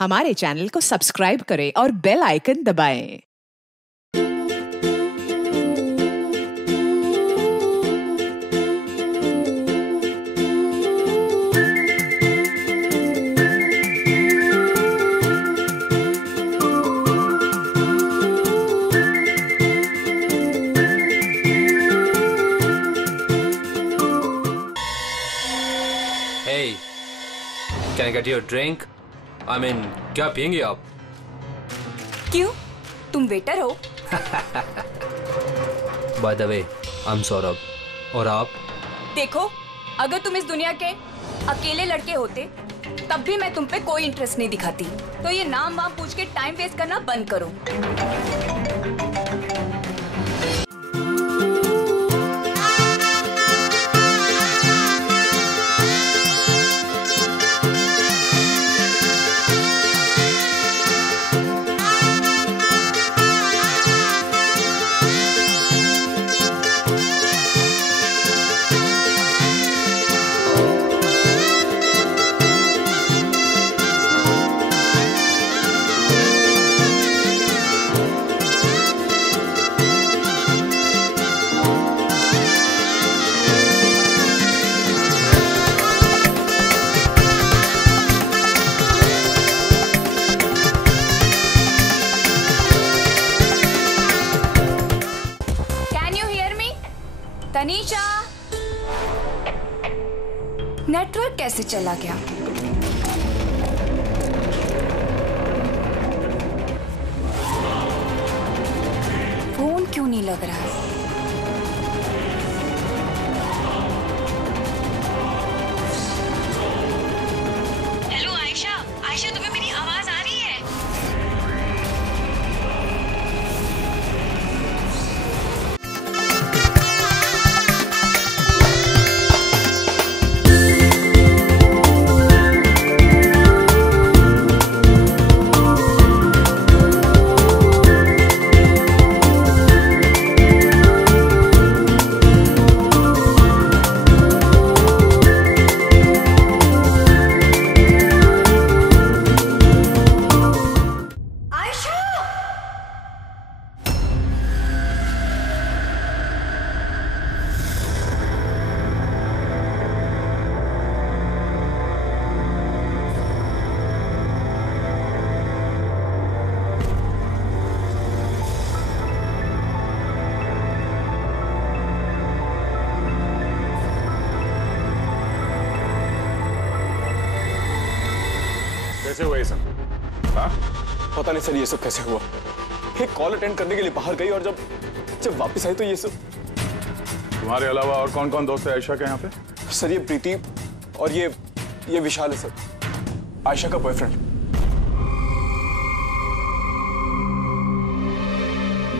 हमारे चैनल को सब्सक्राइब करें और बेल आइकन दबाएं। Hey, can I get you a drink? I mean, क्या पियेंगे आप? क्यों? तुम वेटर हो? By the way, I'm Saurabh. और आप? देखो, अगर तुम इस दुनिया के अकेले लड़के होते, तब भी मैं तुम पे कोई इंटरेस्ट नहीं दिखाती। तो ये नाम वाम पूछ के टाइम वेस्ट करना बंद करो। तनीषा, नेटवर्क कैसे चला गया? फोन क्यों नहीं लग रहा है? हेलो आयशा, आयशा तुम्हें मेरी आवाज आ रही है? कैसे हुआ ये सब? हाँ? पता नहीं सर ये सब कैसे हुआ। एक कॉल अटेंड करने के लिए बाहर गई और जब वापस आई तो ये सब। तुम्हारे अलावा और कौन कौन दोस्त है आयशा के यहाँ पे? सर ये प्रीति और ये विशाल है सर, आयशा का बॉयफ्रेंड।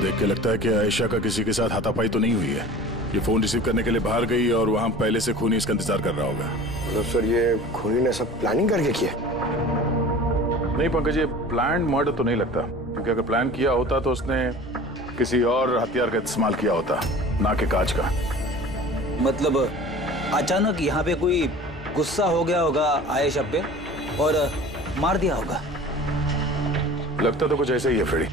देख के लगता है कि आयशा का किसी के साथ हाथापाई तो नहीं हुई है। ये फोन रिसीव करने के लिए बाहर गई और वहां पहले से खूनी इसका इंतजार कर रहा होगा। मतलब सर ये खूनी ने सब प्लानिंग करके किया? नहीं पंकज, ये प्लान मर्डर तो नहीं लगता, क्योंकि अगर प्लान किया होता तो उसने किसी और हथियार का इस्तेमाल किया होता, ना कि कांच का। मतलब अचानक यहाँ पे कोई गुस्सा हो गया होगा आयशा पे और मार दिया होगा। लगता तो कुछ ऐसे ही है फेड़ी।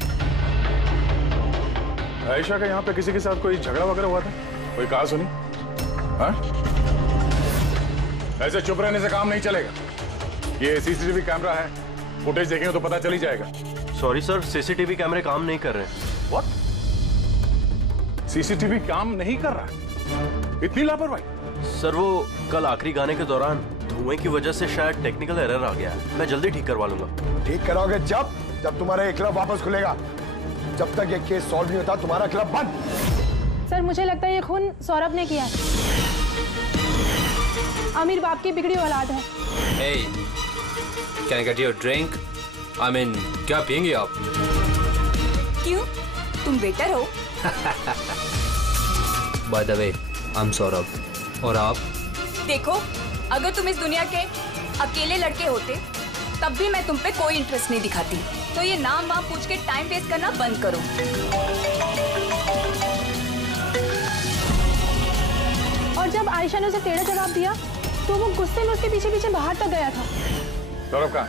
आयशा का यहाँ पे किसी के साथ कोई झगड़ा वगैरह हुआ था? कोई कहा सुनी? हाँ? ऐसे चुप रहने से काम नहीं चलेगा। ये सीसीटीवी कैमरा है, फुटेज देखेंगे तो पता चल ही जाएगा। सॉरी सर, सीसीटीवी कैमरे काम नहीं कर रहे हैं। व्हाट? सीसीटीवी काम नहीं कर रहा है? इतनी लापरवाही? सर वो कल आखिरी गाने के दौरान धुएं की वजह से शायद टेक्निकल एरर आ गया है। मैं जल्दी ठीक करवा लूंगा। ठीक कराओगे जब तुम्हारा ये क्लब वापस खुलेगा। जब तक ये केस सॉल्व नहीं होता तुम्हारा क्लब बंद। सर मुझे लगता है ये खून सौरभ ने किया है। अमीर बाप की बिगड़ी औलाद है। Hey, can I get you a drink? I mean, क्या पियेंगे आप? क्यों? तुम वेटर हो? By the way, I'm Saurabh. और आप? देखो, अगर तुम इस दुनिया के अकेले लड़के होते, तब भी मैं तुम पे कोई इंटरेस्ट नहीं दिखाती। तो ये नाम वाम पूछ के टाइम वेस्ट करना बंद करो। और जब आयशा ने उसे टेढ़ा जवाब दिया तो वो गुस्से में उसके पीछे पीछे बाहर तक गया था। सौरभ कहाँ?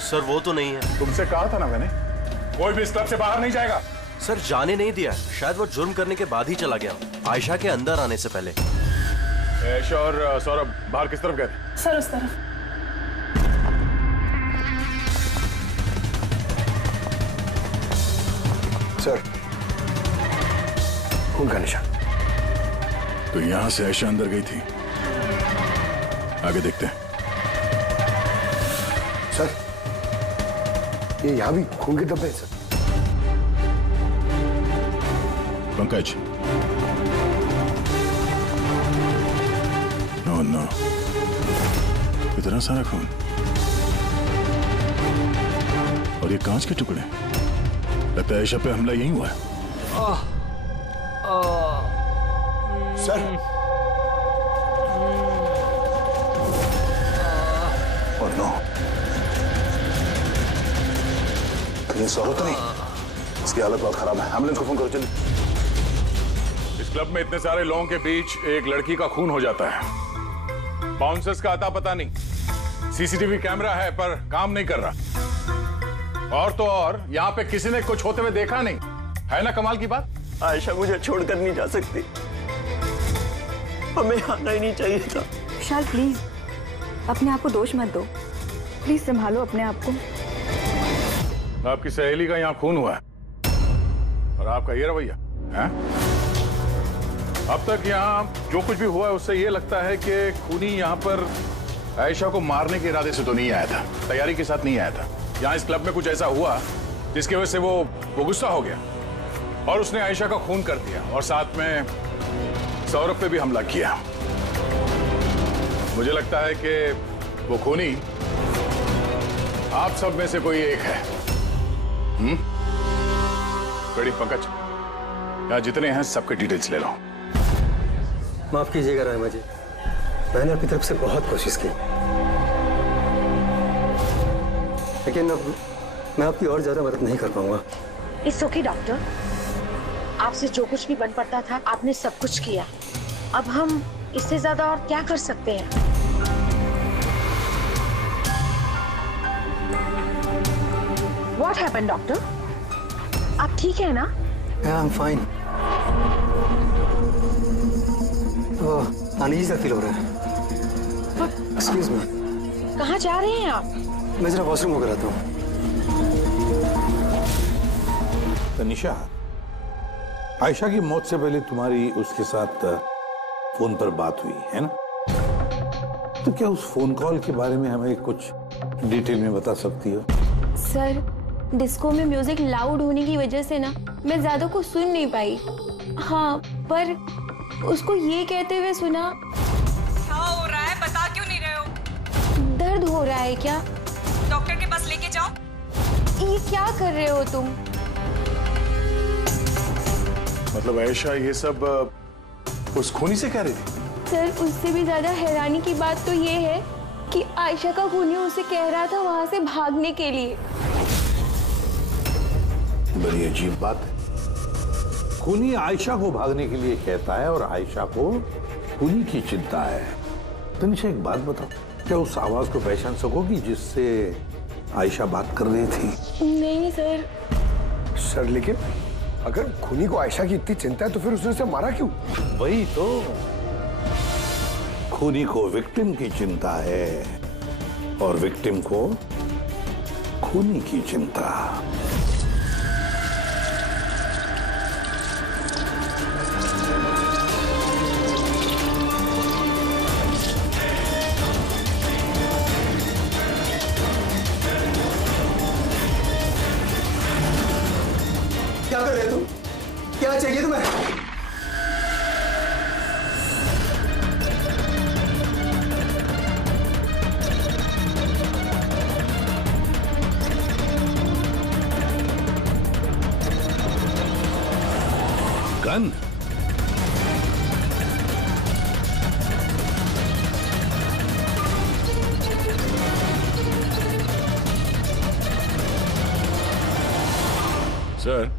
सर वो तो नहीं है। तुमसे कहा था ना मैंने, कोई भी इस क्लब से बाहर नहीं जाएगा। सर जाने नहीं दिया, शायद वो जुर्म करने के बाद ही चला गया, आयशा के अंदर आने से पहले। आयशा और सौरभ बाहर किस तरफ गए? सर उस तरफ। सर, खून का निशान। तो यहां से आयशा अंदर गई थी, आगे देखते हैं। सर, ये यहां भी खून के धब्बे हैं सर। पंकज, नो नो, इतना सारा खून और ये कांच के टुकड़े, लगता है आयशा पे हमला यही हुआ है। सर, और नो, कहीं सौरभ तो नहीं? इसकी हालत बहुत खराब है, एम्बुलेंस को फोन करो जल्दी। इस क्लब में इतने सारे लोगों के बीच एक लड़की का खून हो जाता है, बाउंसर्स का अता पता नहीं, सीसीटीवी कैमरा है पर काम नहीं कर रहा, और तो और यहाँ पे किसी ने कुछ होते हुए देखा नहीं है ना। कमाल की बात। आयशा मुझे छोड़कर नहीं जा सकती, हमें आना ही नहीं चाहिए था। विशाल प्लीज अपने आप को दोष मत दो, प्लीज संभालो अपने आप को। आपकी सहेली का यहाँ खून हुआ है और आपका ये रवैया है। अब तक यहाँ जो कुछ भी हुआ है उससे ये लगता है कि खूनी यहाँ पर आयशा को मारने के इरादे से तो नहीं आया था, तैयारी के साथ नहीं आया था। यहाँ इस क्लब में कुछ ऐसा हुआ जिसकी वजह से वो गुस्सा हो गया और उसने आयशा का खून कर दिया और साथ में सौरभ पे भी हमला किया। मुझे लगता है कि वो खूनी आप सब में से कोई एक है। बड़ी पंकज, यहाँ जितने हैं सबके डिटेल्स ले लो। माफ कीजिएगा रायमा जी, मैंने अपनी तरफ से बहुत कोशिश की, लेकिन अब मैं आपकी और ज्यादा मदद नहीं कर पाऊंगा। इट्स ओके डॉक्टर, आपसे जो कुछ भी बन पड़ता था आपने सब कुछ किया, अब हम इससे ज्यादा और क्या कर सकते हैं। What happened, doctor? आप ठीक है ना? Yeah, I'm fine. Uneasy feel हो रहा है। Excuse me. कहाँ जा रहे हैं आप? मैं जरा वॉशरूम होकर आता हूँ। तनिषा, आयशा की मौत से पहले तुम्हारी उसके साथ फोन पर बात हुई है ना? तो क्या उस फोन कॉल के बारे में हमें कुछ डिटेल में बता सकती हो? सर, डिस्को में म्यूजिक लाउड होने की वजह से ना मैं ज्यादा कुछ सुन नहीं पाई। हाँ, पर उसको ये कहते हुए सुना। क्या हो रहा है, बता क्यों नहीं रहे हो? दर्द हो रहा है क्या? डॉक्टर के पास लेके जाओ। ये क्या कर रहे हो तुम? मतलब आयशा ये सब उस खूनी से कह रही थी? सर, उससे भी ज्यादा हैरानी की बात तो ये है कि आयशा का खूनी उसे कह रहा था वहां से भागने के लिए। बड़ी अजीब बात है। खूनी आयशा को भागने के लिए कहता है और आयशा को खूनी की चिंता है। तनिषा एक बात बताओ, क्या उस आवाज को पहचान सकोगी जिससे आयशा बात कर रही थी? नहीं सर। सर, लेकिन अगर खूनी को आयशा की इतनी चिंता है तो फिर उसने उसे मारा क्यों? वही तो, खूनी को विक्टिम की चिंता है और विक्टिम को खूनी की चिंता। क्या कर रहे तुम? क्या चाहिए तुम्हें? गन? सर,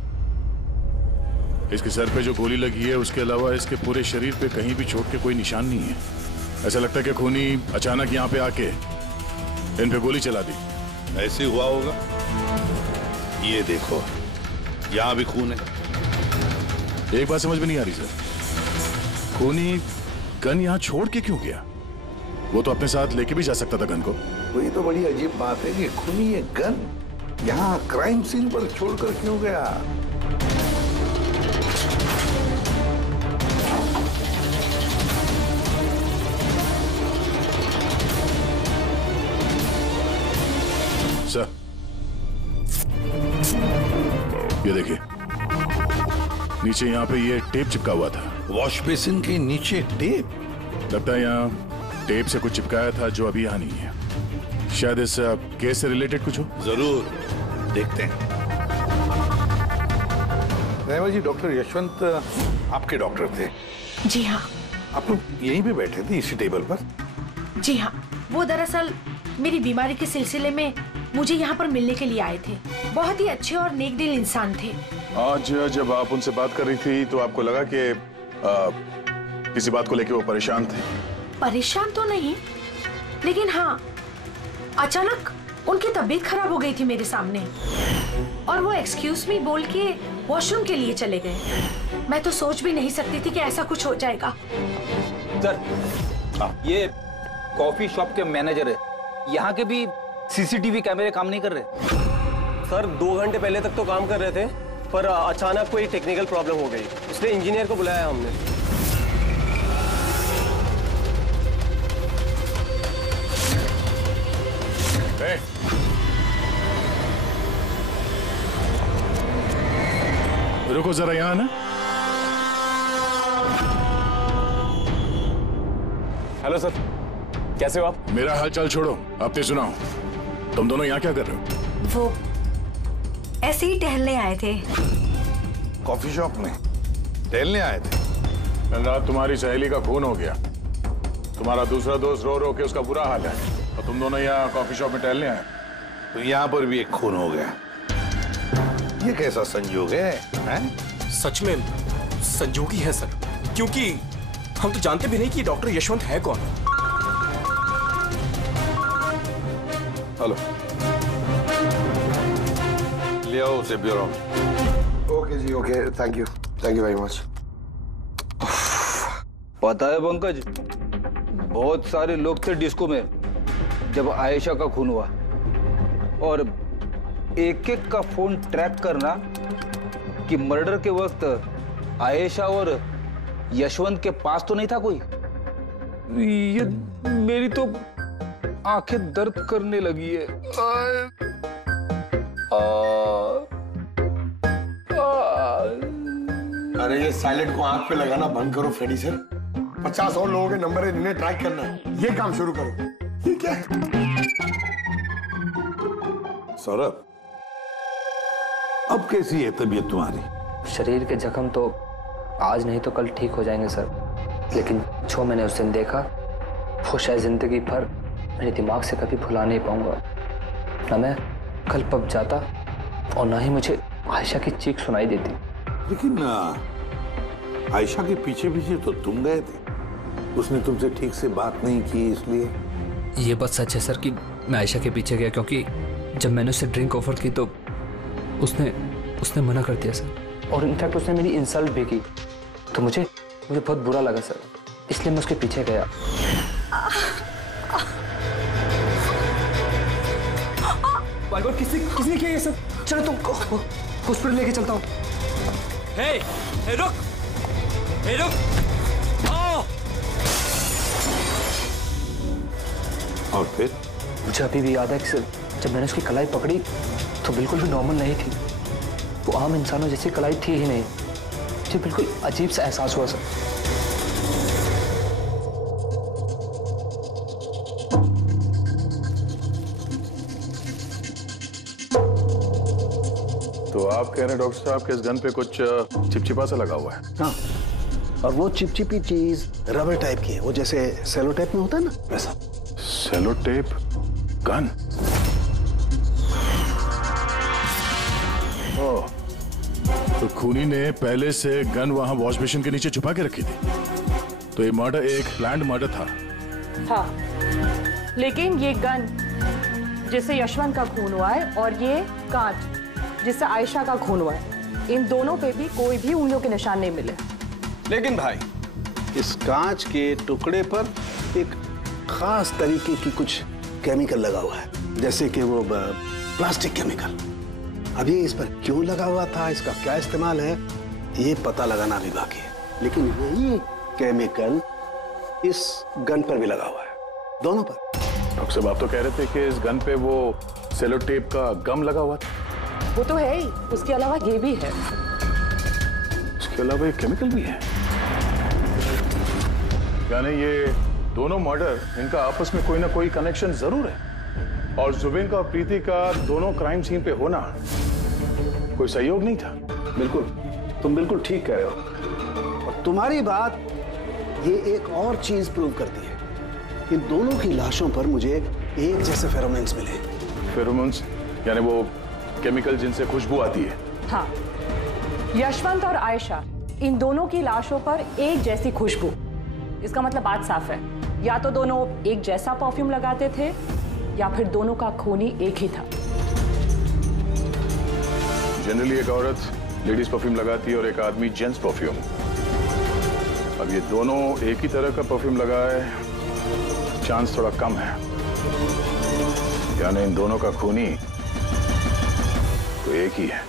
इसके सर पे जो गोली लगी है उसके अलावा इसके पूरे शरीर पे कहीं भी चोट के कोई निशान नहीं है। ऐसा लगता है कि खूनी अचानक यहाँ पे आके इन पे गोली चला दी। ऐसे हुआ होगा। ये देखो, यहां भी खून है। एक बात समझ में नहीं आ रही सर, खूनी गन यहां छोड़ के क्यों गया? वो तो अपने साथ लेके भी जा सकता था गन को। वही तो बड़ी अजीब बात है कि खूनी ये गन यहां क्राइम सीन पर छोड़कर क्यों गया? सर, ये देखिए, नीचे यहाँ पे ये टेप चिपका हुआ था। वॉश बेसिन के नीचे टेप? लगता है यहाँ टेप से कुछ चिपकाया था जो अभी यहाँ नहीं है। शायद इस केस से रिलेटेड कुछ हो। जरूर देखते हैं। रहमा जी, डॉक्टर यशवंत आपके डॉक्टर थे? जी हाँ। आप लोग यहीं पे बैठे थे इसी टेबल पर? जी हाँ, वो दरअसल मेरी बीमारी के सिलसिले में मुझे यहाँ पर मिलने के लिए आए थे। बहुत ही अच्छे और नेक दिल इंसान थे। आज जब आप उनसे बात कर रही थी तो आपको लगा कि किसी बात को लेकर वो परेशान थे? परेशान तो नहीं, लेकिन हाँ, अचानक उनकी तबीयत खराब हो गई थी मेरे सामने और वो एक्सक्यूज मी बोल के वॉशरूम के लिए चले गए। मैं तो सोच भी नहीं सकती थी कि ऐसा कुछ हो जाएगा। सर, ये कॉफी शॉप के मैनेजर है। यहाँ के भी सीसीटीवी कैमरे काम नहीं कर रहे। सर 2 घंटे पहले तक तो काम कर रहे थे, पर अचानक कोई टेक्निकल प्रॉब्लम हो गई, इसलिए इंजीनियर को बुलाया हमने। रुको जरा यहाँ ना। हेलो सर, कैसे हो आप? मेरा हालचाल छोड़ो, अपने सुनाओ। तुम दोनों यहाँ क्या कर रहे हो? वो ऐसे ही टहलने आए थे। कॉफी शॉप में टहलने आए थे? कल रात तुम्हारी सहेली का खून हो गया। तुम्हारा दूसरा दोस्त रो रो के उसका बुरा हाल है और तुम दोनों यहाँ कॉफी शॉप में टहलने आए। तो यहाँ पर भी एक खून हो गया। ये कैसा संयोग है, हैं? सच में संयोग ही है सर, क्योंकि हम तो जानते भी नहीं कि डॉक्टर यशवंत है कौन। हेलो, ले आओ उसे ब्यूरो में। Okay ji, okay, thank you very much. पता है पंकज, बहुत सारे लोग थे डिस्को में जब आयशा का खून हुआ और एक एक का फोन ट्रैक करना कि मर्डर के वक्त आयशा और यशवंत के पास तो नहीं था कोई। ये मेरी तो आंखें दर्द करने लगी है। अरे ये साइलेंट को आंख पे लगाना बंद करो फ्रेडी सर। 50 और लोगों के नंबर है जिन्हें ट्रैक करना है। ये काम शुरू करो। ये क्या है? सौरभ, अब कैसी है तबीयत तुम्हारी? शरीर के जख्म तो आज नहीं तो कल ठीक हो जाएंगे सर, लेकिन जो मैंने उस दिन देखा वो शायद जिंदगी भर मेरे दिमाग से कभी भुला नहीं पाऊंगा। ना मैं कल पब जाता और ना ही मुझे आयशा की चीख सुनाई देती। लेकिन आयशा के पीछे पीछे तो तुम गए थे। उसने तुमसे ठीक से बात नहीं की, इसलिए। ये बात सच है सर कि मैं आयशा के पीछे गया, क्योंकि जब मैंने उसे ड्रिंक ऑफर की तो उसने मना कर दिया सर, और इनफैक्ट उसने मेरी इंसल्ट भी की। तो मुझे बहुत बुरा लगा सर, इसलिए मैं उसके पीछे गया। किसने किया ये सब? चलो तुमको हॉस्पिटल लेके चलता हूँ। रुक। और फिर? मुझे अभी भी याद है कि जब मैंने उसकी कलाई पकड़ी तो बिल्कुल भी नॉर्मल नहीं थी। वो आम इंसानों जैसी कलाई थी ही नहीं। मुझे बिल्कुल अजीब सा एहसास हुआ सर। तो आप कह रहे हैं डॉक्टर साहब कि इस गन पे कुछ चिपचिपा सा लगा हुआ है? हाँ, और वो चिपचिपी चीज रबर टाइप की है, वो जैसे सेलो टेप में होता है ना, वैसा। Cello tape gun? ओह, तो खूनी ने पहले से गन वहां वॉश बेसिन के नीचे छुपा के रखी थी। तो ये मर्डर एक प्लान्ड मर्डर था। हाँ, लेकिन ये गन जिससे यशवंत का खून हुआ है, और ये कांच जिससे आयशा का खून हुआ है। इन दोनों पे भी कोई भी उंगलियों के निशान नहीं मिले। लेकिन भाई, इस कांच के टुकड़े पर एक खास तरीके की कुछ केमिकल लगा हुआ है, जैसे कि वो प्लास्टिक केमिकल। अब ये इस पर क्यों लगा हुआ था, इसका क्या इस्तेमाल है, ये पता लगाना भी बाकी है। लेकिन यही केमिकल इस गन पर भी लगा हुआ है, दोनों पर। डॉक्टर साहब, आप तो कह रहे थे कि इस गन पे वो सेलो टेप का गम लगा हुआ था। वो तो है ही, उसके अलावा ये भी है। उसके अलावा ये केमिकल भी है, यानी ये दोनों मर्डर, इनका आपस में कोई ना कोई कनेक्शन जरूर है। और जुबिन का और प्रीति का दोनों क्राइम सीन पे होना कोई सहयोग नहीं था। बिल्कुल, तुम बिल्कुल ठीक कह रहे हो। और तुम्हारी बात ये एक और चीज प्रूव करती है। इन दोनों की लाशों पर मुझे एक जैसे फेरोमोन्स मिले। फेरोमोन्स यानी वो केमिकल जिनसे खुशबू आती है। हाँ, यशवंत और आयशा, इन दोनों की लाशों पर एक जैसी खुशबू। इसका मतलब बात साफ है, या तो दोनों एक जैसा परफ्यूम लगाते थे या फिर दोनों का खून ही एक ही था। जनरली एक औरत लेडीज परफ्यूम लगाती है और एक आदमी जेंट्स परफ्यूम। अब ये दोनों एक ही तरह का परफ्यूम लगाए, चांस थोड़ा कम है, यानी इन दोनों का खूनी तो एक ही है।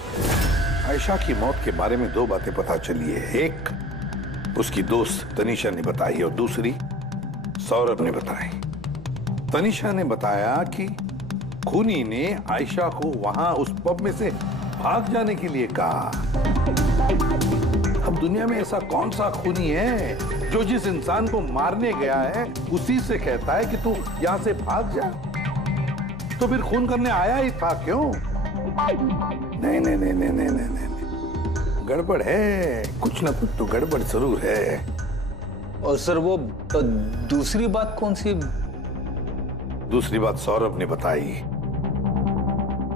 आयशा की मौत के बारे में दो बातें पता चली है। एक उसकी दोस्त तनीषा ने बताई और दूसरी सौरभ ने बताई। तनीषा ने बताया कि खूनी ने आयशा को वहां उस पब में से भाग जाने के लिए कहा। अब दुनिया में ऐसा कौन सा खूनी है जो जिस इंसान को मारने गया है उसी से कहता है कि तू यहां से भाग जा? तो फिर खून करने आया ही था क्यों? नहीं नहीं नहीं नहीं नहीं नहीं नहीं, गड़बड़ है, कुछ ना कुछ तो गड़बड़ जरूर है। और सर वो दूसरी बात कौन सी? दूसरी बात सौरभ ने बताई।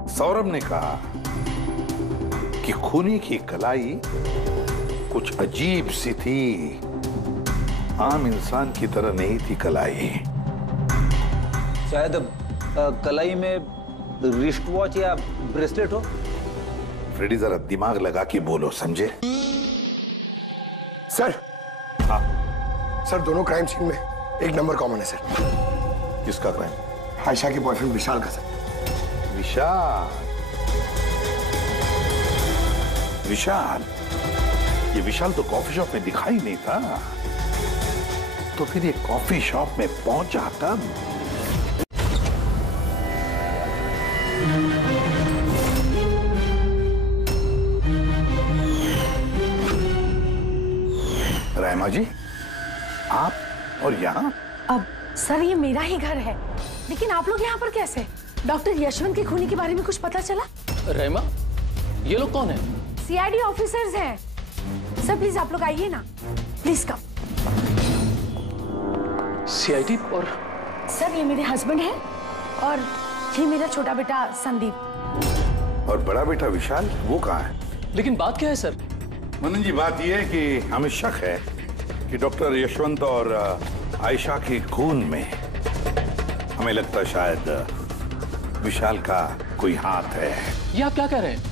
सौरभ ने कहा कि खूनी की कलाई कुछ अजीब सी थी, आम इंसान की तरह नहीं थी कलाई। शायद कलाई में रिस्ट वॉच या ब्रेसलेट हो। फ्रेडी, जरा दिमाग लगा के बोलो, समझे? सर। हाँ सर, दोनों क्राइम सीन में एक नंबर कॉमन है सर। किसका क्राइम? आयशा के बॉयफ्रेंड विशाल का सर। विशाल? विशाल? ये विशाल तो कॉफी शॉप में दिखाई नहीं था, तो फिर ये कॉफी शॉप में पहुंचा कब? रायमा जी, आप और यहाँ? अब सर, ये मेरा ही घर है, लेकिन आप लोग यहाँ पर कैसे? डॉक्टर यशवंत के खूनी के बारे में कुछ पता चला? रहमा, ये लोग कौन है? सीआईडी ऑफिसर्स हैं। सर प्लीज आप लोग आइए ना, प्लीज कम। सीआईडी? और सर ये मेरे हस्बैंड हैं और ये मेरा छोटा बेटा संदीप। और बड़ा बेटा विशाल, वो कहाँ है? लेकिन बात क्या है सर? मनन जी, बात यह है कि हमें शक है कि डॉक्टर यशवंत और आयशा के खून में हमें लगता है शायद विशाल का कोई हाथ है। ये आप क्या कह रहे हैं?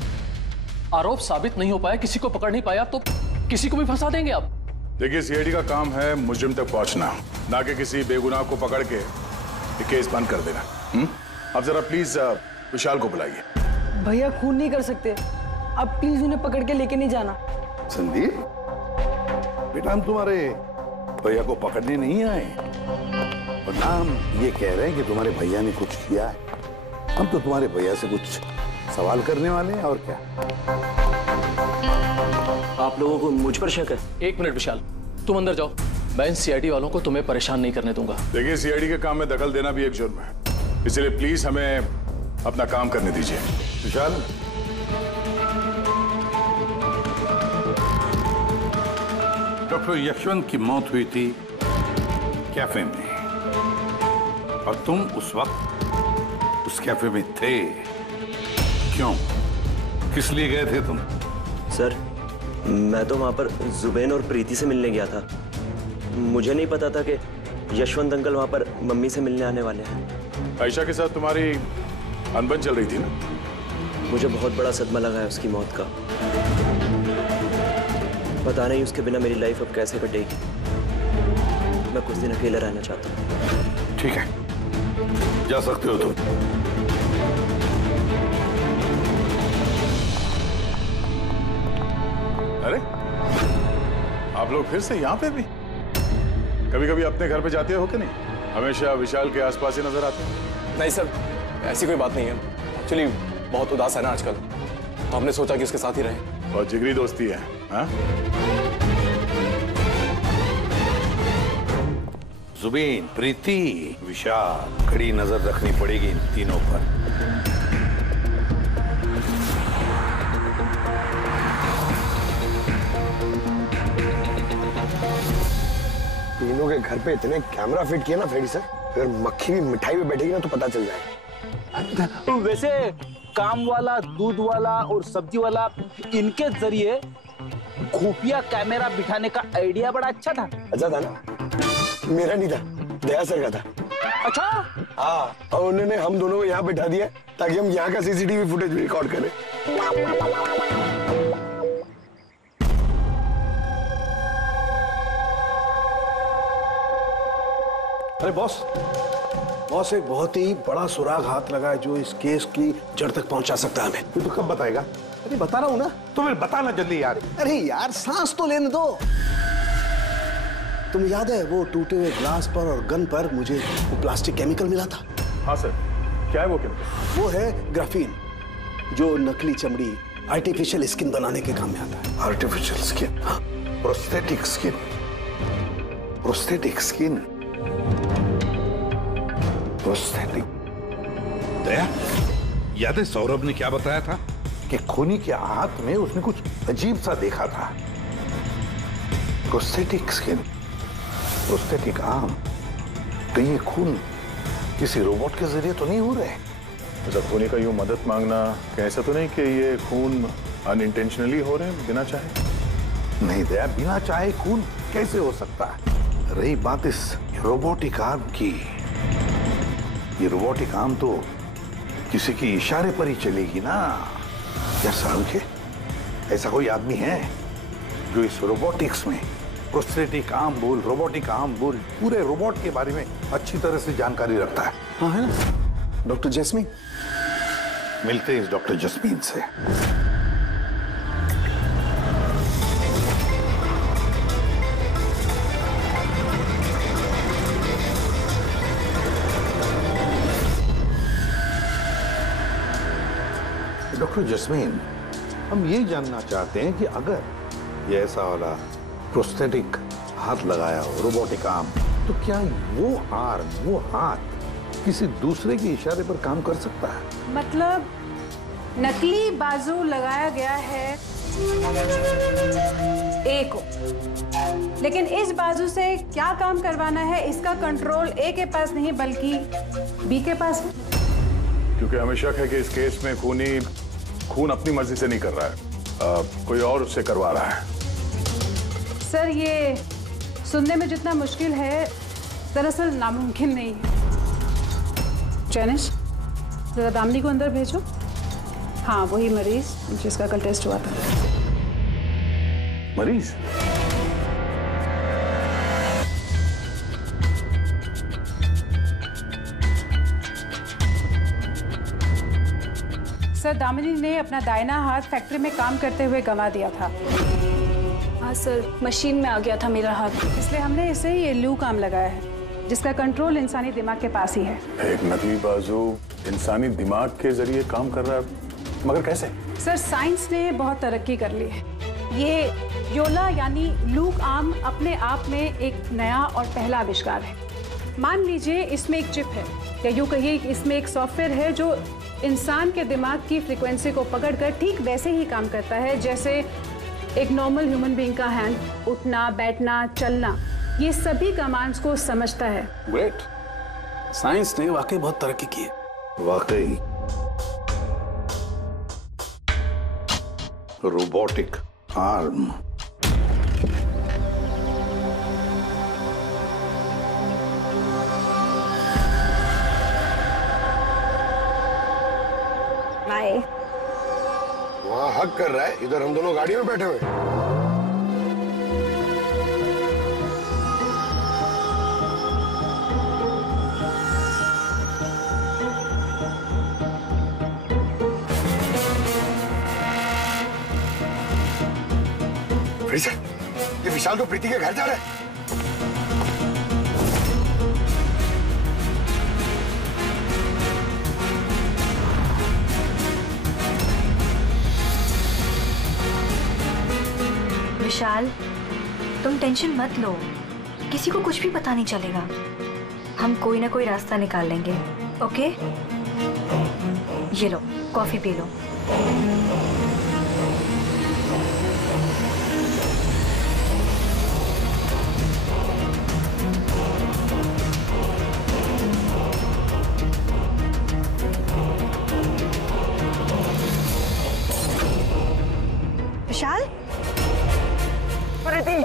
आरोप साबित नहीं हो पाया, किसी को पकड़ नहीं पाया, तो किसी को भी फंसा देंगे आप? देखिए, सीआईडी का काम है मुजरिम तक पहुंचना, ना कि किसी बेगुनाह को पकड़ के ये केस बंद कर देना। अब जरा प्लीज विशाल को बुलाइए। भैया खून नहीं कर सकते, अब प्लीज उन्हें पकड़ के लेके नहीं जाना। संदीप बेटा, हम तुम्हारे भैया को पकड़ने नहीं आए, और ना हम ये कह रहे हैं कि तुम्हारे भैया ने कुछ किया है। हम तो तुम्हारे भैया से कुछ सवाल करने वाले हैं, और क्या। आप लोगों को मुझ पर शक है? एक मिनट विशाल, तुम अंदर जाओ, मैं इन सीआईडी वालों को तुम्हें परेशान नहीं करने दूंगा। देखिए, सीआईडी के काम में दखल देना भी एक जुर्म है, इसलिए प्लीज हमें अपना काम करने दीजिए। विशाल, डॉक्टर यशवंत की मौत हुई थी कैफे में, और तुम उस वक्त उस कैफे में थे। क्यों, किस लिए गए थे तुम? सर, मैं तो वहां पर जुबैन और प्रीति से मिलने गया था। मुझे नहीं पता था कि यशवंत अंकल वहां पर मम्मी से मिलने आने वाले हैं। आयशा के साथ तुम्हारी अनबन चल रही थी ना? मुझे बहुत बड़ा सदमा लगा है उसकी मौत का। पता नहीं उसके बिना मेरी लाइफ अब कैसे कटेगी। मैं कुछ दिन अकेला रहना चाहता हूँ। ठीक है, जा सकते हो तुम। अरे आप लोग फिर से यहाँ पे भी? कभी कभी अपने घर पे जाते हो कि नहीं? हमेशा विशाल के आसपास ही नजर आते हैं। नहीं सर, ऐसी कोई बात नहीं है। एक्चुअली बहुत उदास है ना आजकल, तो हमने सोचा कि उसके साथ ही रहें। और जिगरी दोस्ती है, हाँ? जुबीन, प्रीति, विशाल, कड़ी नजर रखनी पड़ेगी इन तीनों पर। तीनों के घर पे इतने कैमरा फिट किए ना फ्रेडी सर, अगर मक्खी भी मिठाई पे बैठेगी ना तो पता चल जाएगा। वैसे काम वाला, दूध वाला और सब्जी वाला, इनके जरिए खुफिया कैमरा बिठाने का आइडिया बड़ा अच्छा था। अच्छा था ना? मेरा नहीं था, दया सर का था। अच्छा? हाँ, और उन्होंने हम दोनों को यहाँ बैठा दिया ताकि हम यहाँ का सीसीटीवी फुटेज भी रिकॉर्ड करें। अरे बॉस, एक बहुत ही बड़ा सुराग हाथ लगा है जो इस केस की जड़ तक पहुंचा सकता है हमें। तू तो कब बताएगा? अरे बता रहा हूँ ना। तो फिर बताना जल्दी यार। अरे यार सांस तो लेने दो। तुम्हें याद है वो टूटे हुए ग्लास पर और गन पर मुझे वो प्लास्टिक केमिकल मिला था? हाँ सर, क्या है वो केमिकल? वो है ग्राफीन, जो नकली चमड़ी, आर्टिफिशियल स्किन बनाने के काम में आता है। Artificial skin? हाँ, prosthetic skin. Prosthetic skin, prosthetic. Daya, याद है सौरभ ने क्या बताया था कि खूनी के हाथ में उसने कुछ अजीब सा देखा था। Prosthetic skin, prosthetic arm. तो ये खून किसी रोबोट के जरिए तो नहीं हो रहे? जब खूनी का यूं मदद मांगना, कैसा तो नहीं कि ये खून अनइंटेंशनली हो रहे हैं, बिना चाहे? नहीं दया, बिना चाहे खून कैसे हो सकता है? रही बात इस रोबोटिक आर्म की, ये रोबोटिक आर्म तो किसी के इशारे पर ही चलेगी ना। क्या सालके, ऐसा कोई आदमी है जो इस रोबोटिक्स में, प्रोस्थेटिक आर्म बोल, रोबोटिक आर्म बोल, पूरे रोबोट के बारे में अच्छी तरह से जानकारी रखता है? हाँ है ना, डॉक्टर जैस्मीन। मिलते हैं इस डॉक्टर जैस्मीन से। डॉक्टर जैस्मीन, हम ये जानना चाहते हैं कि अगर ये ऐसा वाला प्रोस्थेटिक हाथ लगाया हो, रोबोटिक आर्म, तो क्या वो आर्म, वो हाथ किसी दूसरे के इशारे पर काम कर सकता है? मतलब नकली बाजू लगाया गया है ए को, लेकिन इस बाजू से क्या काम करवाना है इसका कंट्रोल ए के पास नहीं बल्कि बी के पास है। क्योंकि हमें शक है कि इस केस में खूनी खून अपनी मर्जी से नहीं कर रहा है, कोई और उससे करवा रहा है। सर, ये सुनने में जितना मुश्किल है दरअसल नामुमकिन नहीं है। जैनिश, जरा दामिनी को अंदर भेजो। हाँ, वही मरीज जिसका कल टेस्ट हुआ था। मरीज? सर, दामिनी ने अपना दाहिना हाथ फैक्ट्री में काम करते हुए गंवा दिया था। हाँ सर, मशीन में आ गया था मेरा हाथ, इसलिए हमने इसे ये लू काम लगाया है, जिसका कंट्रोल इंसानी दिमाग के पास ही है। एक नकली बाजू इंसानी दिमाग के जरिए काम कर रहा है, मगर कैसे? सर, साइंस ने बहुत तरक्की कर ली है। ये योला यानी लूक आर्म अपने आप में एक नया और पहला आविष्कार है। मान लीजिए इसमें एक चिप है, या यूँ कहिए इसमें एक सॉफ्टवेयर है जो इंसान के दिमाग की फ्रीक्वेंसी को पकड़कर ठीक वैसे ही काम करता है जैसे एक नॉर्मल ह्यूमन बीइंग का हैंड, उठना, बैठना, चलना, ये सभी कमांड्स को समझता है। ग्रेट, साइंस ने वाकई बहुत तरक्की की है। वाकई रोबोटिक आर्म। बाय। वहाँ हक कर रहा है, इधर हम दोनों गाड़ी में बैठे हुए। फिर से ये विशाल तो प्रीति के घर जा रहा है। विशाल, तुम टेंशन मत लो, किसी को कुछ भी पता नहीं चलेगा। हम कोई ना कोई रास्ता निकाल लेंगे, ओके? ये लो, कॉफी पी लो। Vishal, Preeti,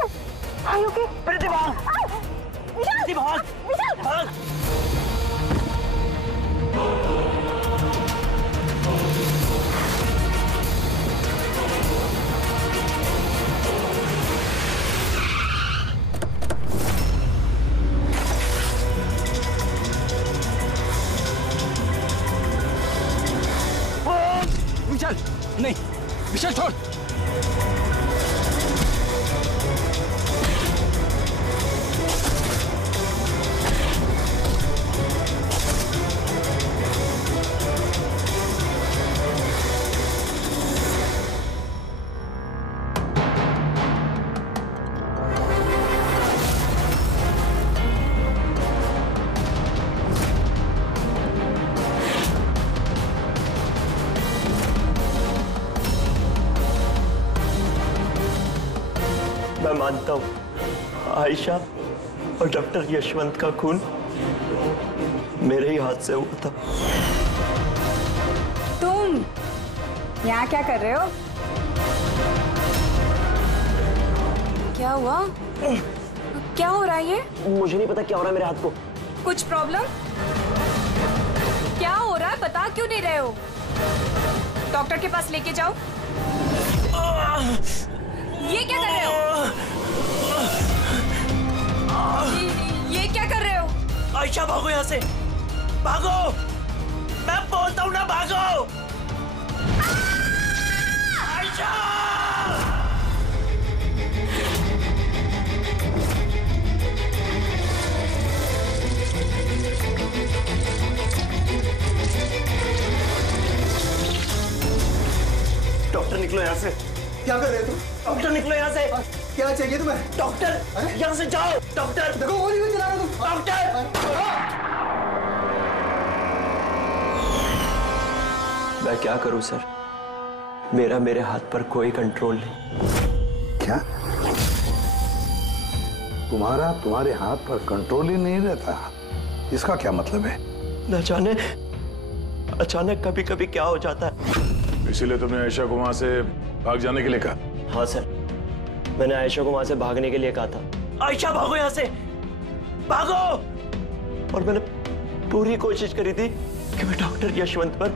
are you okay? Preeti भाग, प्रीति भाग, भाग। विशाल, नहीं, विशाल छोड़। मैं मानता हूँ आयशा और डॉक्टर यशवंत का खून मेरे ही हाथ से हुआ था। तुम यहाँ क्या कर रहे हो? क्या हुआ? क्या हो रहा है ये? मुझे नहीं पता क्या हो रहा है मेरे हाथ को। कुछ प्रॉब्लम? क्या हो रहा है बता क्यों नहीं रहे हो? डॉक्टर के पास लेके जाओ। ये क्या कर रहे हो? ये क्या कर रहे हो? आयशा भागो यहाँ से, भागो! मैं बोलता हूँ ना भागो! आयशा! डॉक्टर निकलो यहाँ से। क्या कर रहे हो तुम? डॉक्टर निकलो यहाँ से। क्या चाहिए तुम्हें? डॉक्टर, यहाँ से जाओ। डॉक्टर, देखो गोली भी चला रहे हो तुम। डॉक्टर! मैं क्या करूं सर? मेरे हाथ पर कोई कंट्रोल नहीं। क्या? तुम्हारे हाथ पर कंट्रोल ही नहीं रहता? इसका क्या मतलब है? न जाने अचानक कभी कभी क्या हो जाता है। इसीलिए तुमने आयशा को वहां से भाग जाने के लिए कहा? हाँ सर, मैंने आयशा को वहां से भागने के लिए कहा था। आयशा भागो यहाँ से, भागो! और मैंने पूरी कोशिश करी थी कि मैं डॉक्टर यशवंत पर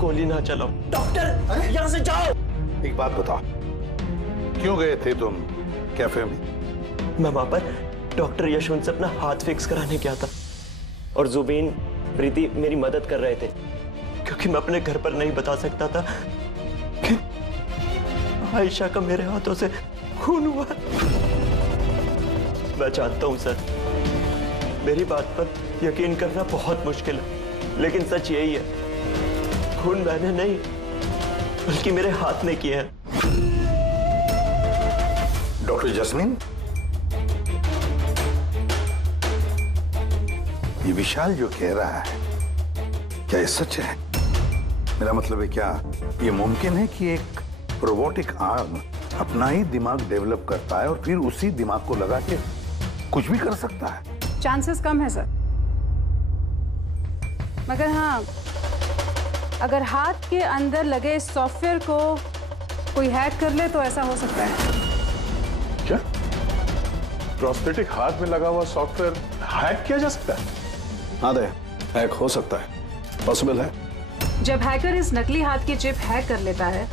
गोली ना चलाऊं। डॉक्टर, यहाँ से जाओ। एक बात बताओ, क्यों गए थे तुम कैफे में? मैं वहां पर डॉक्टर यशवंत से अपना हाथ फिक्स कराने गया था और जुबीन, प्रीति मेरी मदद कर रहे थे क्योंकि मैं अपने घर पर नहीं बता सकता था कि आयशा का मेरे हाथों से खून हुआ। मैं जानता हूं सर, मेरी बात पर यकीन करना बहुत मुश्किल है, लेकिन सच यही है, खून मैंने नहीं बल्कि मेरे हाथ ने किया है। डॉक्टर जस्मीन, ये विशाल जो कह रहा है क्या ये सच है? मेरा मतलब है, क्या ये मुमकिन है कि एक रोबोटिक आर्म अपना ही दिमाग डेवलप करता है और फिर उसी दिमाग को लगा के कुछ भी कर सकता है? चांसेस कम है सर, मगर हाँ, अगर हाथ के अंदर लगे इस सॉफ्टवेयर को कोई हैक कर ले तो ऐसा हो सकता है। क्या? प्रोस्थेटिक हाथ में लगा हुआ सॉफ्टवेयर हैक किया जा सकता है? हाँ दे, हैक हो सकता है, पॉसिबल है। जब हैकर इस नकली हाथ की चिप हैक कर लेता है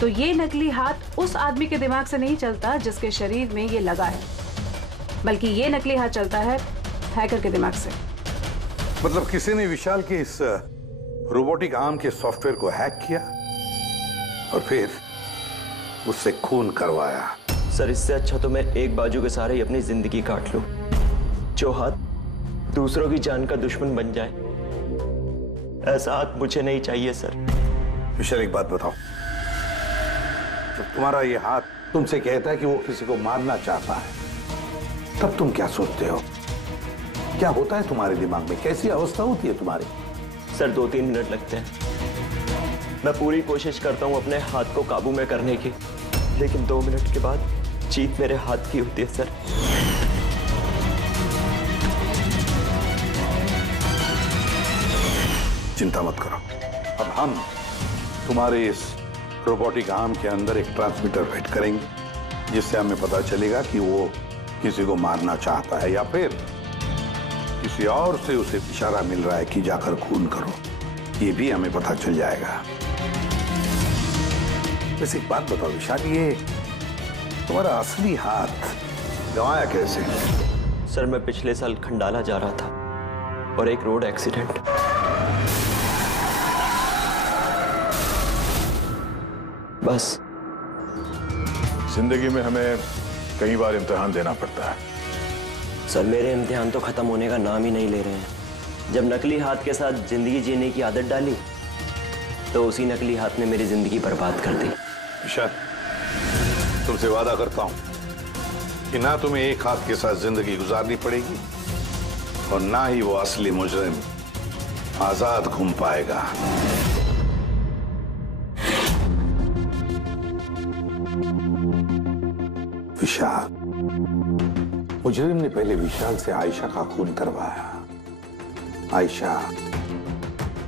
तो ये नकली हाथ उस आदमी के दिमाग से नहीं चलता जिसके शरीर में ये लगा है, बल्कि ये नकली हाथ चलता है हैकर के दिमाग से। मतलब किसी ने विशाल के इस रोबोटिक आर्म के सॉफ्टवेयर को हैक किया और फिर उससे खून करवाया। सर इससे अच्छा तो मैं एक बाजू के सहारे ही अपनी जिंदगी काट लूं, जो हाथ दूसरों की जान का दुश्मन बन जाए। ऐसा हाथ मुझे नहीं चाहिए सर। विशाल एक बात बताओ, जब तुम्हारा ये हाथ तुमसे कहता है कि वो किसी को मारना चाहता है, तब तुम क्या सोचते हो? क्या होता है तुम्हारे दिमाग में? कैसी अवस्था होती है तुम्हारी? सर 2-3 मिनट लगते हैं। मैं पूरी कोशिश करता हूं अपने हाथ को काबू में करने की, लेकिन 2 मिनट के बाद जीत मेरे हाथ की होती है सर। चिंता मत करो, अब हम तुम्हारे इस रोबोटिक आर्म के अंदर एक ट्रांसमीटर फिट करेंगे, जिससे हमें पता चलेगा कि वो किसी को मारना चाहता है या फिर किसी और से उसे इशारा मिल रहा है कि जाकर खून करो। ये भी हमें पता चल जाएगा। वैसे एक बात बताओ विशाल, ये तुम्हारा असली हाथ गंवाया कैसे? सर मैं पिछले साल खंडाला जा रहा था और एक रोड एक्सीडेंट। बस। जिंदगी में हमें कई बार इम्तिहान देना पड़ता है। सर मेरे इम्तिहान तो खत्म होने का नाम ही नहीं ले रहे हैं। जब नकली हाथ के साथ जिंदगी जीने की आदत डाली तो उसी नकली हाथ ने मेरी जिंदगी बर्बाद कर दी। विशाल, तुमसे वादा करता हूं कि ना तुम्हें एक हाथ के साथ जिंदगी गुजारनी पड़ेगी और ना ही वो असली मुजरिम आजाद घूम पाएगा। विशाल, मुजरिम ने पहले विशाल से आयशा का खून करवाया। आयशा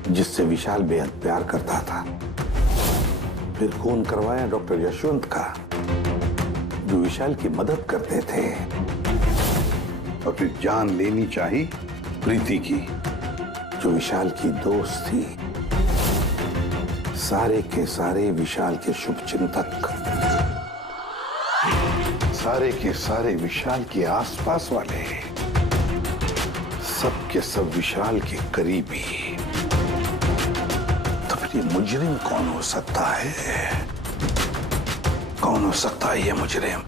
जिससे विशाल बेहद प्यार करता था। फिर खून करवाया डॉक्टर यशवंत का, जो विशाल की मदद करते थे। और फिर जान लेनी चाहिए प्रीति की, जो विशाल की दोस्त थी। सारे के सारे विशाल के शुभ चिंतक, सारे के सारे विशाल के आसपास वाले, सब के सब विशाल के करीबी। तो फिर ये मुजरिम कौन हो सकता है? कौन हो सकता है ये मुजरिम?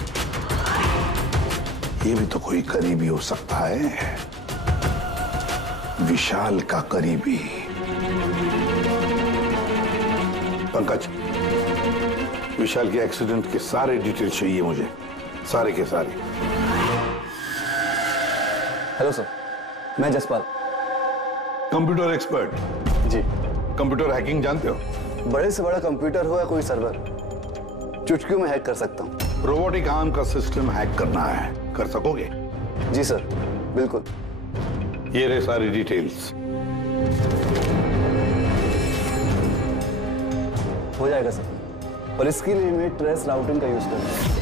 ये भी तो कोई करीबी हो सकता है, विशाल का करीबी। पंकज, विशाल के एक्सीडेंट के सारे डिटेल चाहिए मुझे, सारे के सारे। हेलो सर, मैं जसपाल, कंप्यूटर एक्सपर्ट। जी। कंप्यूटर हैकिंग जानते हो? बड़े से बड़ा कंप्यूटर हो या कोई सर्वर, चुटकियों में हैक कर सकता हूँ। रोबोटिक आर्म का सिस्टम हैक करना है, कर सकोगे? जी सर, बिल्कुल। ये रहे सारी डिटेल्स। हो जाएगा सर, और इसके लिए मैं ट्रेस राउटिंग का यूज करूंगा।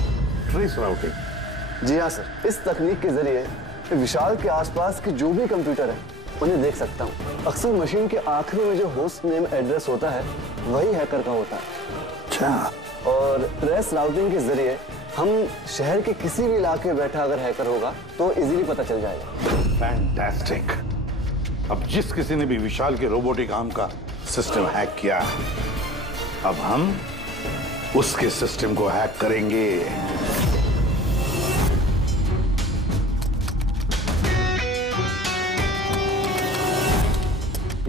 Trace routing? जी हाँ सर, इस तकनीक के जरिए विशाल के आसपास के जो भी कंप्यूटर है उन्हें देख सकता हूँ। अक्सर मशीन के आखिरी में जो होस्ट नेम एड्रेस होता है वही हैकर का होता है। अच्छा। और ट्रेस राउटिंग के जरिए हम शहर के किसी भी इलाके में बैठा अगर हैकर होगा तो इजीली पता चल जाएगा। फैंटास्टिक। अब जिस किसी ने भी विशाल के रोबोटिक आर्म का सिस्टम हैक किया, अब हम उसके सिस्टम को हैक करेंगे।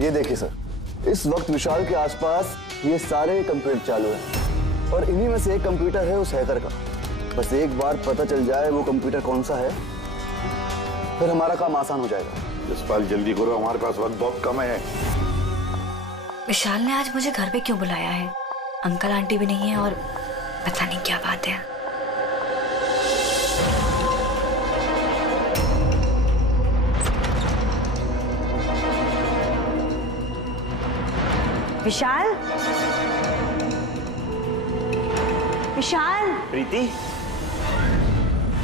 ये देखिए सर, इस वक्त विशाल के आसपास ये सारे कंप्यूटर चालू हैं और इन्हीं में से एक कंप्यूटर है उस हैकर का। बस एक बार पता चल जाए वो कंप्यूटर कौन सा है, फिर हमारा काम आसान हो जाएगा। जसपाल जल्दी करो, हमारे पास वक्त बहुत कम है। विशाल ने आज मुझे घर पे क्यों बुलाया है? अंकल आंटी भी नहीं है और पता नहीं क्या बात है। विशाल, विशाल। प्रीति,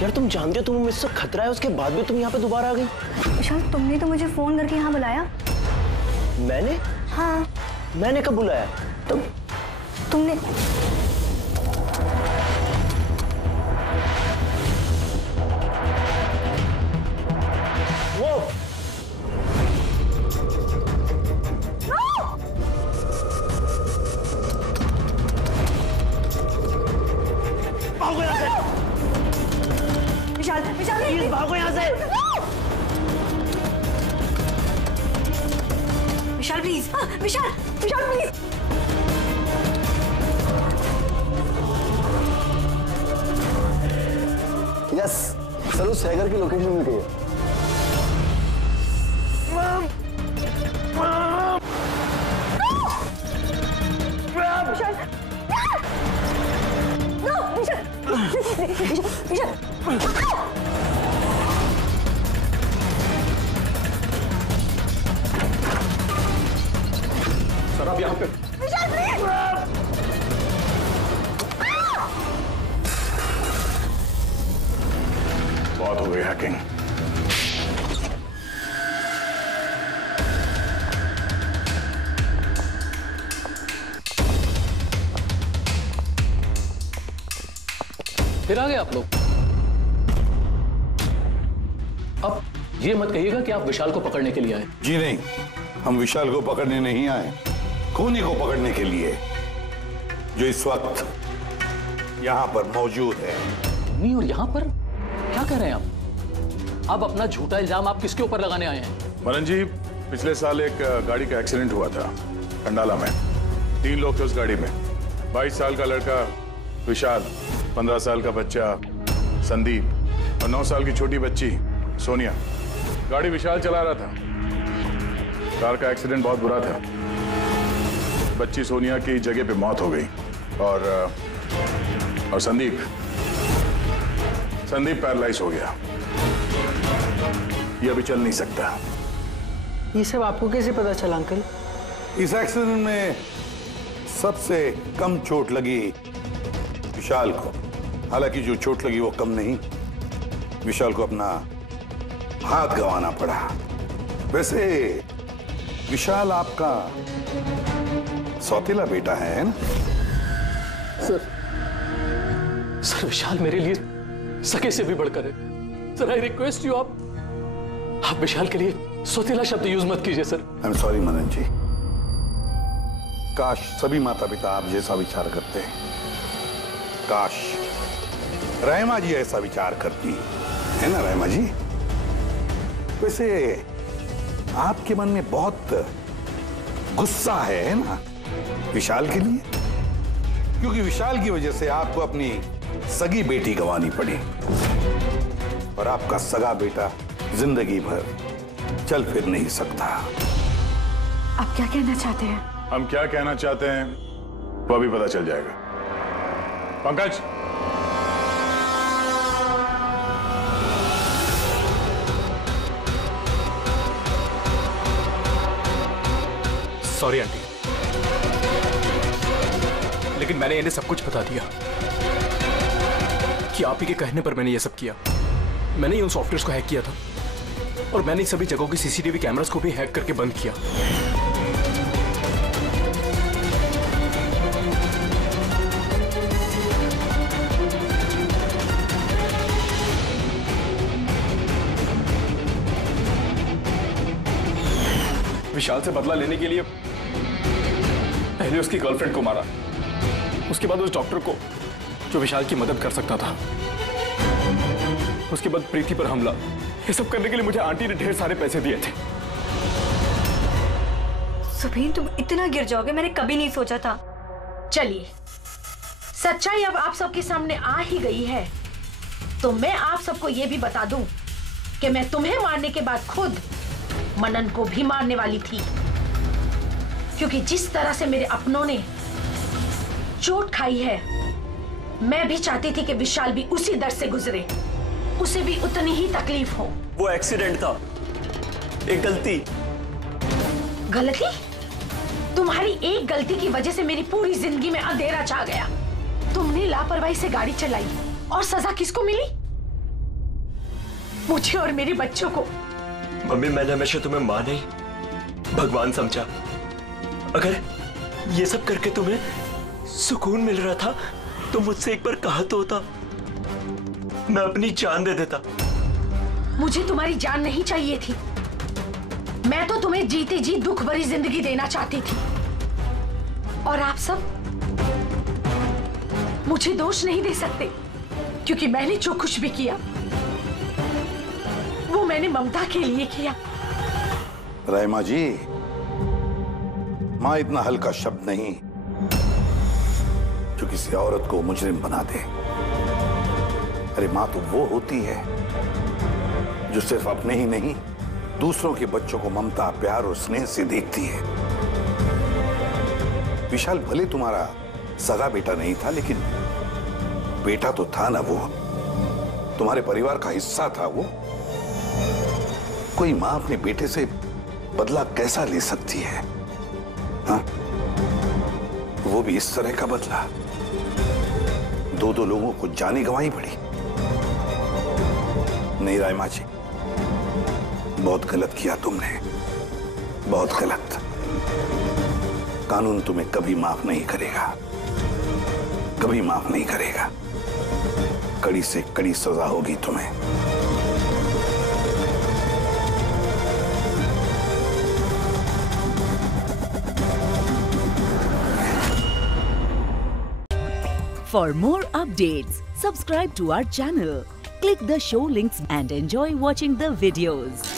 यार तुम जानते हो तुम्हें मुझसे खतरा है, उसके बाद भी तुम यहाँ पे दोबारा आ गई। विशाल, तुमने तो मुझे फोन करके यहाँ बुलाया। मैंने? हाँ। मैंने कब बुलाया? तुमने वो भागो यहाँ से। विशाल विशाल प्लीज भागो यहाँ से। Vishal please, Vishal Vishal please. Yes sir, उस हैकर की लोकेशन मिल गई है। विशाल नो, विशाल विशाल सर आप यहाँ पे। विशाल प्लीज। बहुत हो गई हैकिंग। फिर आ गए आप लोग। अब ये मत कहिएगा कि आप विशाल को पकड़ने के लिए आए। जी नहीं, हम विशाल को पकड़ने नहीं आए, खूनी को पकड़ने के लिए, जो इस वक्त यहां पर मौजूद है। खूनी और यहां पर क्या कह रहे हैं आप? अब अपना झूठा इल्जाम आप किसके ऊपर लगाने आए हैं? मनन जी, पिछले साल एक गाड़ी का एक्सीडेंट हुआ था कंडाला में। 3 लोग थे उस गाड़ी में। 22 साल का लड़का विशाल, 15 साल का बच्चा संदीप और 9 साल की छोटी बच्ची सोनिया। गाड़ी विशाल चला रहा था। कार का एक्सीडेंट बहुत बुरा था। बच्ची सोनिया की जगह पे मौत हो गई और संदीप पैरालाइज हो गया। ये अभी चल नहीं सकता। ये सब आपको कैसे पता चला अंकल? इस एक्सीडेंट में सबसे कम चोट लगी विशाल को। हालांकि जो चोट लगी वो कम नहीं, विशाल को अपना हाथ गंवाना पड़ा। वैसे विशाल आपका सौतेला बेटा है ना? सर विशाल मेरे लिए सके से भी बढ़कर है। सर आई रिक्वेस्ट यू, आप विशाल के लिए सौतेला शब्द यूज मत कीजिए सर। आई एम सॉरी मनन जी। काश सभी माता पिता आप जैसा विचार करते हैं। काश रहमा जी ऐसा विचार करती है ना रहमा जी? वैसे आपके मन में बहुत गुस्सा है ना विशाल के लिए, क्योंकि विशाल की वजह से आपको अपनी सगी बेटी गंवानी पड़ी और आपका सगा बेटा जिंदगी भर चल फिर नहीं सकता। आप क्या कहना चाहते हैं? हम क्या कहना चाहते हैं वो अभी पता चल जाएगा। पंकज, सॉरी आंटी, लेकिन मैंने इन्हें सब कुछ बता दिया कि आप ही के कहने पर मैंने ये सब किया। मैंने ही उन सॉफ्टवेयर्स को हैक किया था और मैंने सभी जगहों की सीसीटीवी कैमरास को भी हैक करके बंद किया। विशाल से बदला लेने के लिए पहले उसकी गर्लफ्रेंड को मारा, उसके बाद उस डॉक्टर को जो विशाल की मदद कर सकता था, उसके बाद प्रीति पर हमला। ये सब करने के लिए मुझे आंटी ने ढेर सारे पैसे दिए थे। सुबीन, तुम इतना गिर जाओगे मैंने कभी नहीं सोचा था। चलिए, सच्चाई अब आप सबके सामने आ ही गई है, तो मैं आप सबको यह भी बता दूं कि मैं तुम्हें मारने के बाद खुद मनन को भी मारने वाली थी, क्योंकि जिस तरह से मेरे अपनों ने चोट खाई है, मैं भी चाहती थी कि विशाल भी उसी दर्द से गुजरे, उसे भी उतनी ही तकलीफ हो। वो एक्सीडेंट था, एक गलती। गलती? तुम्हारी एक गलती की वजह से मेरी पूरी जिंदगी में अंधेरा छा गया। तुमने लापरवाही से गाड़ी चलाई और सजा किसको मिली? मुझे और मेरे बच्चों को। मम्मी, मैंने हमेशा तुम्हें मां नहीं भगवान समझा। अगर ये सब करके तुम्हें सुकून मिल रहा था तो मुझसे एक बार कहा तो होता, मैं अपनी जान दे देता। मुझे तुम्हारी जान नहीं चाहिए थी, मैं तो तुम्हें जीते जी दुख भरी जिंदगी देना चाहती थी। और आप सब मुझे दोष नहीं दे सकते, क्योंकि मैंने जो कुछ भी किया वो मैंने ममता के लिए किया। रहमा जी, मां इतना हल्का शब्द नहीं जो किसी औरत को मुजरिम बना दे। अरे मां तो वो होती है जो सिर्फ अपने ही नहीं दूसरों के बच्चों को ममता, प्यार और स्नेह से देखती है। विशाल भले तुम्हारा सगा बेटा नहीं था, लेकिन बेटा तो था ना, वो तुम्हारे परिवार का हिस्सा था। वो कोई मां अपने बेटे से बदला कैसा ले सकती है? हाँ? वो भी इस तरह का बदला। दो लोगों को जाने गंवाई पड़ी। नहीं रायमा जी, बहुत गलत किया तुमने, बहुत गलत। कानून तुम्हें कभी माफ नहीं करेगा, कभी माफ नहीं करेगा। कड़ी से कड़ी सजा होगी तुम्हें। For more updates, subscribe to our channel, click the show links and enjoy watching the videos.